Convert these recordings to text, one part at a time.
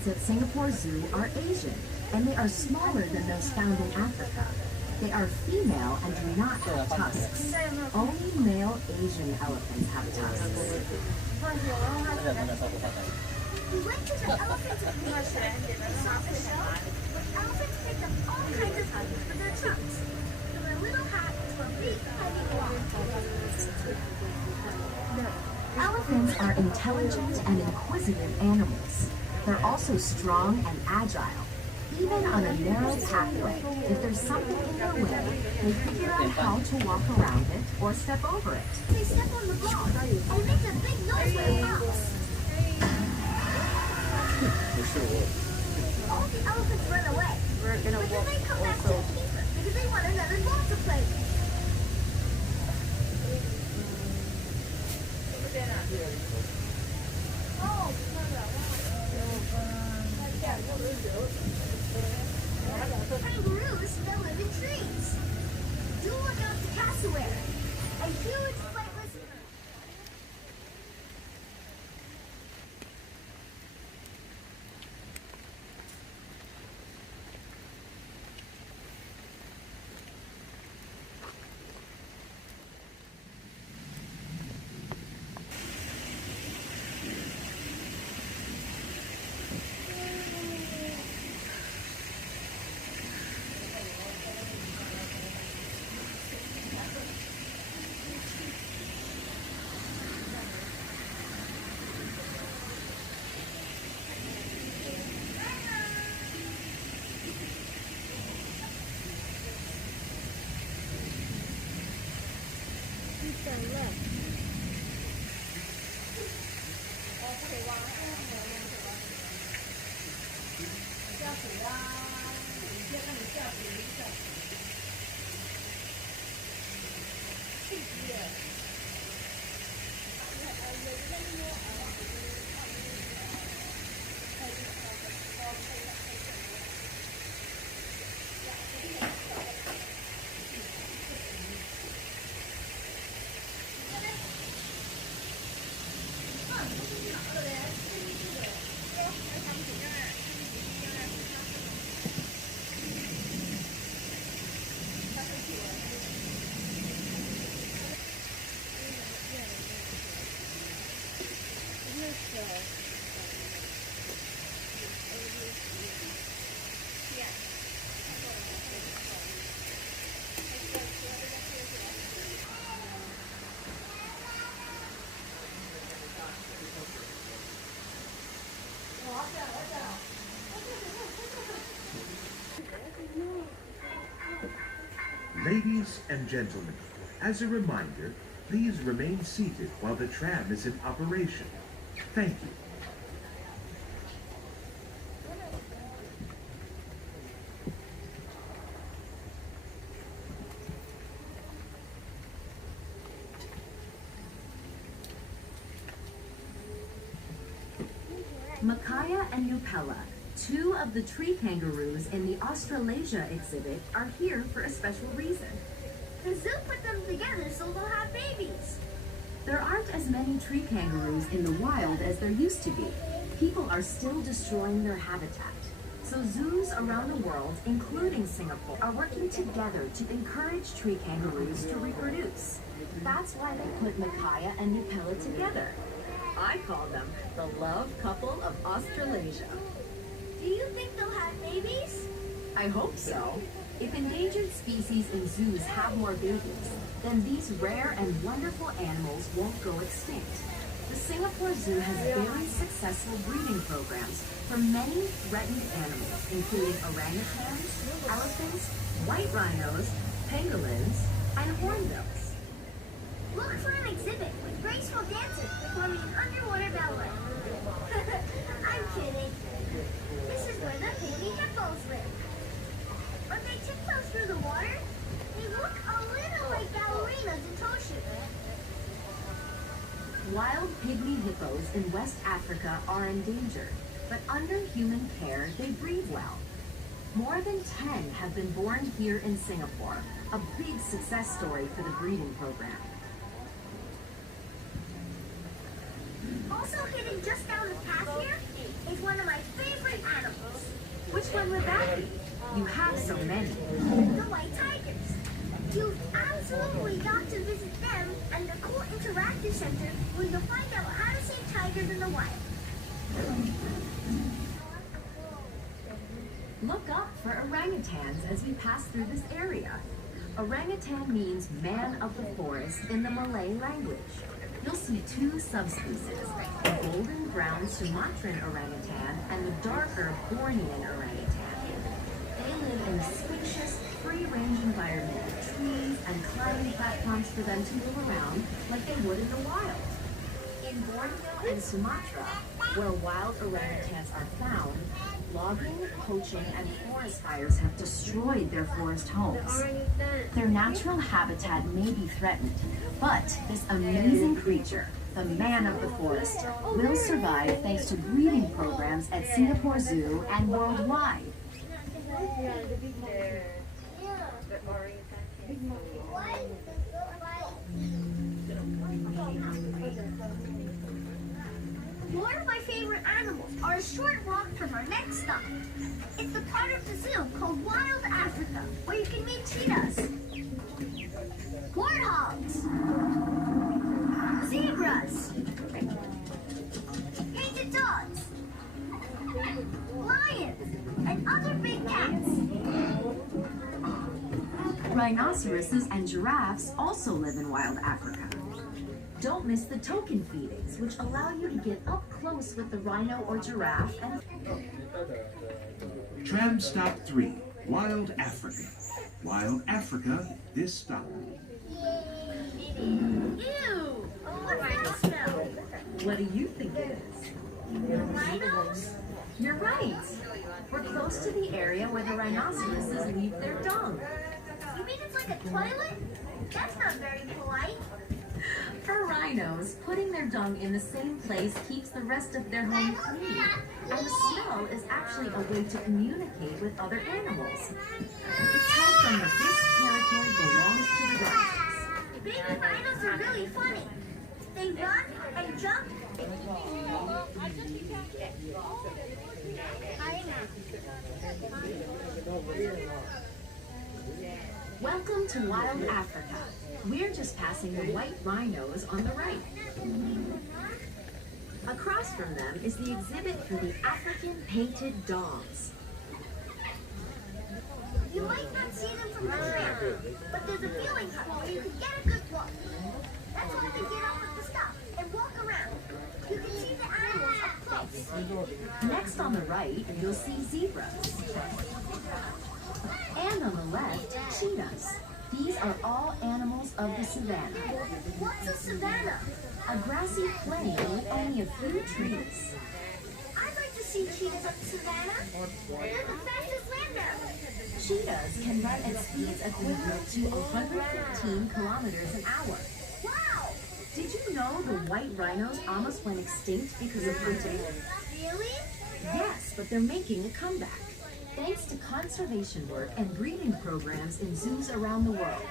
elephants at Singapore Zoo are Asian, and they are smaller than those found in Africa. They are female and do not have tusks. Only male Asian elephants have tusks. We went to the elephant exhibition and saw a show where elephants picked up all kinds of food for their trunks. From a little hat to a big heavy wand. Elephants are intelligent and inquisitive animals. They're also strong and agile. Even on a narrow pathway, if there's something in their way, they figure out how to walk around it or step over it. They step on the ball and it makes a big noise when it pops. All the elephants run away, but then they come back to the keeper because they want another ball to play with. Kangaroos that live in trees. Do look out for cassowary, a huge flightless bird. Ladies and gentlemen, as a reminder, please remain seated while the tram is in operation. Thank you. Micaiah and Nupella, two of the tree kangaroos in the Australasia exhibit, are here for a special reason. The zoo put them together so they'll have babies. There aren't as many tree kangaroos in the wild as there used to be. People are still destroying their habitat. So zoos around the world, including Singapore, are working together to encourage tree kangaroos to reproduce. That's why they put Micaiah and Nupella together. I call them the love couple of Australasia. Do you think they'll have babies? I hope so. If endangered species in zoos have more babies, then these rare and wonderful animals won't go extinct. The Singapore Zoo has very successful breeding programs for many threatened animals, including orangutans, elephants, white rhinos, pangolins, and hornbills. Look for an exhibit with graceful dancers performing an underwater ballet. I'm kidding. This is where the pygmy hippos live. When they tiptoe through the water, they look a little like ballerinas in Toshu. Wild pygmy hippos in West Africa are endangered, but under human care, they breed well. More than 10 have been born here in Singapore, a big success story for the breeding program. Also hidden just down the path here is one of my favorite favorite animals. Which one would that be? You have so many. The white tigers. You've absolutely got to visit them and the Cool Interactive Center where you'll find out how to save tigers in the wild. Look up for orangutans as we pass through this area. Orangutan means man of the forest in the Malay language. You'll see two subspecies, the golden brown Sumatran orangutan and the darker Bornean orangutan. They live in a spacious, free-range environment with trees and climbing platforms for them to move around like they would in the wild. In Borneo and Sumatra, where wild orangutans are found, logging, poaching, and forest fires have destroyed their forest homes. Their natural habitat may be threatened, but this amazing creature, the man of the forest, will survive thanks to breeding programs at Singapore Zoo and worldwide. One of my favorite animals are a short walk from our next stop. It's the part of the zoo called Wild Africa, where you can meet cheetahs, warthogs, zebras, painted dogs, lions, and other big cats. Rhinoceroses and giraffes also live in wild Africa. Don't miss the token feedings, which allow you to get up close with the rhino or giraffe and... Tram stop 3, Wild Africa. Wild Africa, this stop. Ew! What's that smell? What do you think it is? Rhinos? You're right. We're close to the area where the rhinoceroses leave their dung. You mean it's like a toilet? That's not very polite. For rhinos, putting their dung in the same place keeps the rest of their home clean. And the smell is actually a way to communicate with other animals. It tells them that this territory belongs to the rhinos. Baby rhinos are really funny. They run and jump. Welcome to Wild Africa. We're just passing the white rhinos on the right. Across from them is the exhibit for the African painted dogs. You might not see them from the tram, but there's a viewing hut where you can get a good look. That's why we get up at the stop and walk around. You can see the animals up close. Next on the right, you'll see zebras. And on the left, cheetahs. These are all animals of the savannah. What's a savanna? A grassy plain with only a few trees. I'd like to see cheetahs up the savannah. They're the fastest land animals. Cheetahs can run at speeds equivalent to 115 kilometers an hour. Wow! Did you know the white rhinos almost went extinct because of hunting? Really? Yes, but they're making a comeback. Thanks to conservation work and breeding programs in zoos around the world.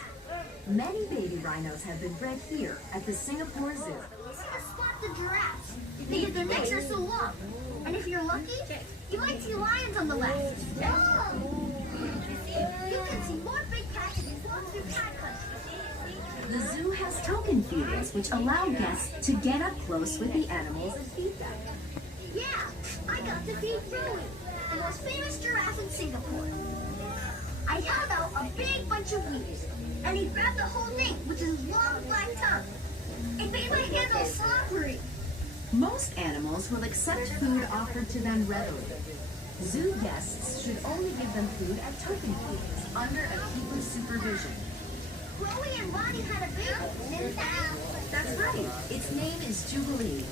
Many baby rhinos have been bred here at the Singapore Zoo. You see to spot the giraffes because their necks are so long. And if you're lucky, you might see lions on the left. You can see more big cats as you walk through cat country. The zoo has token feedings which allow guests to get up close with the animals and feed them. Yeah, I got to feed Rui, the most famous giraffe in Singapore. I held out a big bunch of leaves, and he grabbed the whole thing with his long black tongue. It made my hands all slippery. Most animals will accept food offered to them readily. Zoo guests should only give them food at token feedings under a keeper's supervision. Chloe and Ronnie had a baby, didn't they? That's right. Its name is Jubilee.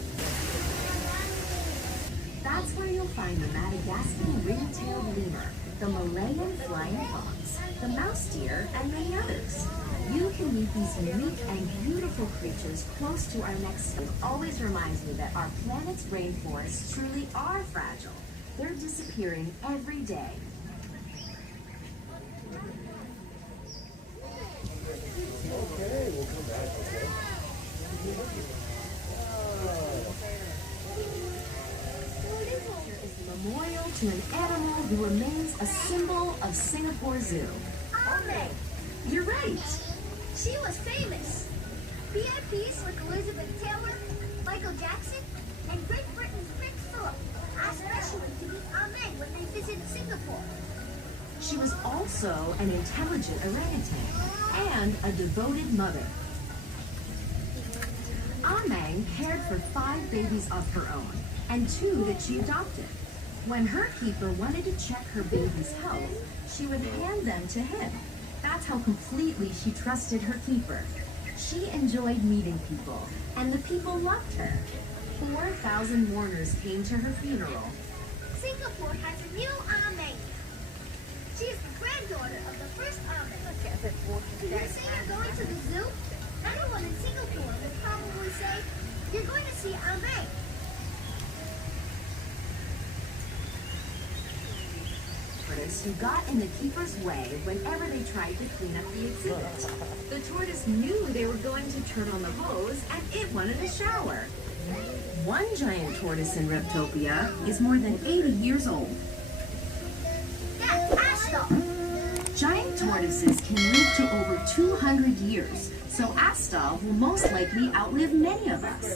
That's where you'll find the Madagascan ring-tailed lemur, the Malayan flying fox, the mouse deer, and many others. You can meet these unique and beautiful creatures close to our next stop. It always reminds me that our planet's rainforests truly are fragile. They're disappearing every day. Okay, we'll come back, okay? Here is the Memorial to an animal who remains a symbol of Singapore Zoo. Ame. You're right. She was famous. VIPs like Elizabeth Taylor, Michael Jackson, and Great Britain's Prince Philip asked specially to meet Ame when they visited Singapore. She was also an intelligent orangutan and a devoted mother. Amang cared for 5 babies of her own and 2 that she adopted. When her keeper wanted to check her baby's health, she would hand them to him. That's how completely she trusted her keeper. She enjoyed meeting people, and the people loved her. 4,000 mourners came to her funeral. Singapore has a new Ame. She is the granddaughter of the first Ame. If you say you're going to the zoo, anyone in Singapore would probably say, you're going to see Ame. Tortoise who got in the keeper's way whenever they tried to clean up the exhibit. The tortoise knew they were going to turn on the hose and it wanted a shower. One giant tortoise in Reptopia is more than 80 years old. That's Astor. Giant tortoises can live to over 200 years, so Asta will most likely outlive many of us.